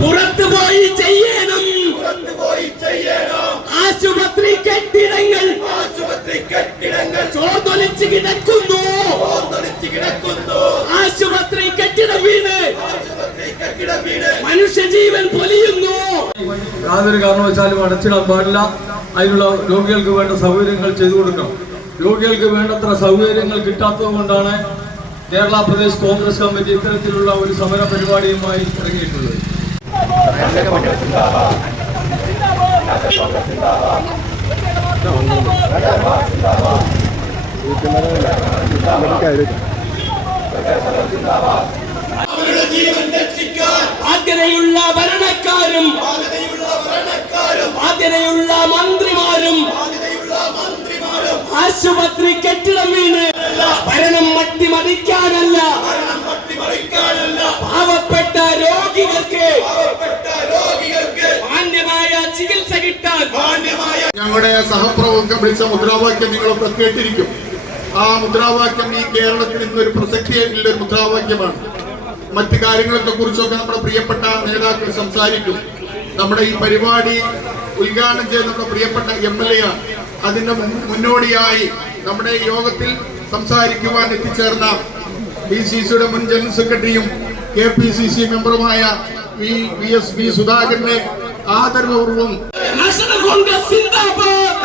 പുറത്തുപോയി ചെയ്യണം. ആശുപത്രി കെട്ടിടങ്ങൾ ചോർന്നൊലിച്ച് കിടക്കുന്നു. ആശുപത്രി കെട്ടിടം വീണ് മനുഷ്യജീവൻ പൊലിയുന്നു. യാതൊരു കാരണവശാലും അടച്ചിടാൻ പാടില്ല. അതിനുള്ള രോഗികൾക്ക് വേണ്ട സൗകര്യങ്ങൾ ചെയ്തു കൊടുക്കണം. രോഗികൾക്ക് വേണ്ടത്ര സൗകര്യങ്ങൾ കിട്ടാത്തത് കൊണ്ടാണ് കേരള പ്രദേശ് കോൺഗ്രസ് കമ്മിറ്റി ഇത്തരത്തിലുള്ള ഒരു സമര പരിപാടിയുമായി ഇറങ്ങിയിട്ടുള്ളത്. ബാധ്യതയുള്ള ഭരണക്കാരും ബാധ്യതയുള്ള മന്ത്രിമാരും ആശുപത്രി കെട്ടിടം വീണ് ഭരണം മട്ടിമറിക്കാനല്ല, പാവപ്പെട്ട രോഗികൾക്ക് മാന്യമായ ചികിത്സ കിട്ടാൻ ഞങ്ങളുടെ സഹപ്രവർത്തകർ വിളിച്ച മുദ്രാവാക്യം നിങ്ങളൊക്കെ കേട്ടിരിക്കും. ആ മുദ്രാവാക്യം ഈ കേരളത്തിൽ ഇന്നൊരു പ്രസക്തിയുള്ള ഒരു മുദ്രാവാക്യമാണ്. മറ്റു കാര്യങ്ങളെ കുറിച്ചൊക്കെ നമ്മുടെ പ്രിയപ്പെട്ട നേതാക്കൾ സംസാരിക്കും. നമ്മുടെ ഈ പരിപാടി ഉദ്ഘാടനം ചെയ്ത നമ്മുടെ പ്രിയപ്പെട്ട MLA ആണ്. അതിന്റെ മുന്നോടിയായി നമ്മുടെ യോഗത്തിൽ സംസാരിക്കുവാൻ എത്തിച്ചേർന്ന DCCയുടെ മുൻ ജനറൽ സെക്രട്ടറിയും KPCC മെമ്പറുമായ VSB സുധാകരനെ ആദരപൂർവ്വം നാഷണൽ കോൺഗ്രസ് സിന്ദാബാദ്.